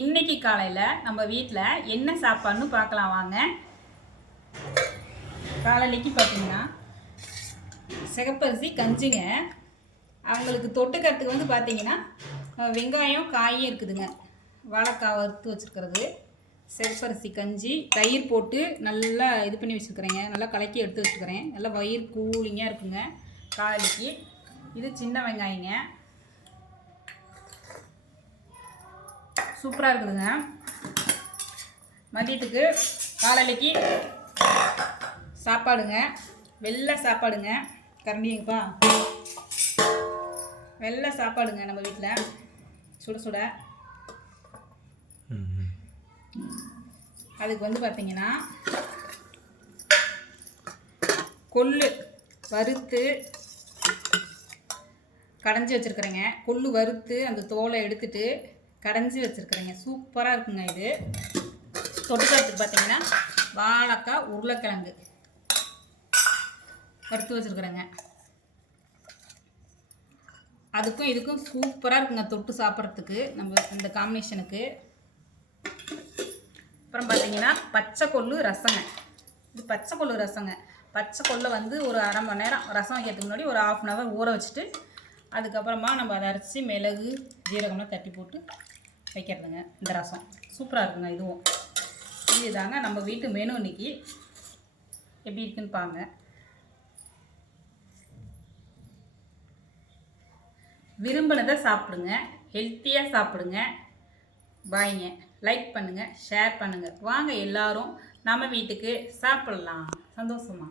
இன்னைக்கு காலையில் நம்ம வீட்டில் என்ன சாப்பாடுன்னு பார்க்கலாம் வாங்க. காலையிலைக்கு பார்த்தீங்கன்னா சிகப்பரிசி கஞ்சிங்க. அவங்களுக்கு தொட்டுக்கிறதுக்கு வந்து பார்த்தீங்கன்னா வெங்காயம் காயும் இருக்குதுங்க. வாழைக்காய் வறுத்து வச்சுருக்கிறது, சிகப்பரிசி கஞ்சி, தயிர் போட்டு நல்லா இது பண்ணி வச்சுருக்கிறேங்க. நல்லா கலக்கி எடுத்து வச்சுக்கிறேன். நல்லா வயிறு கூலிங்காக இருக்குங்க காலைக்கு. இது சின்ன வெங்காயங்க, சூப்பராக இருக்குதுங்க. மதியத்துக்கு காலையிலைக்கு சாப்பாடுங்க, வெள்ளை சாப்பாடுங்க. கரண்டிங்கப்பா, வெள்ளை சாப்பாடுங்க நம்ம வீட்டில் சுட சுட. அதுக்கு வந்து பார்த்திங்கன்னா கொள்ளு வறுத்து கடைஞ்சி வச்சுருக்குறேங்க. கொள்ளு வறுத்து அந்த தோலை எடுத்துட்டு கடைஞ்சி வச்சுருக்குறேங்க. சூப்பராக இருக்குங்க. இது தொட்டுக்கிறதுக்கு பார்த்திங்கன்னா வாழைக்காய் உருளைக்கிழங்கு வறுத்து வச்சுருக்குறேங்க. அதுக்கும் இதுக்கும் சூப்பராக இருக்குங்க தொட்டு சாப்பிட்றதுக்கு நம்ம இந்த காம்பினேஷனுக்கு. அப்புறம் பார்த்திங்கன்னா பச்சை கொள்ளு ரசங்க. இது பச்சை கொள்ளு ரசங்க. பச்சை கொள்ளை வந்து ஒரு அரை மணி நேரம் ரசம் வைக்கிறதுக்கு முன்னாடி ஒரு 1/2 hour ஊற வச்சுட்டு அதுக்கப்புறமா நம்ம அதை அரைச்சி மிளகு ஜீரகம்லாம் தட்டி போட்டு வைக்கிறதுங்க. இந்த ரசம் சூப்பராக இருக்குங்க. இதுவும் இதுதாங்க நம்ம வீட்டு மெனு. இன்னைக்கு எப்படி இருக்குன்னு பாருங்க. விரும்பினதை சாப்பிடுங்க, ஹெல்த்தியாக சாப்பிடுங்க. பாய்ங்க. லைக் பண்ணுங்கள், ஷேர் பண்ணுங்கள். வாங்க எல்லாரும் நம்ம வீட்டுக்கு சாப்பிட்லாம் சந்தோஷமா.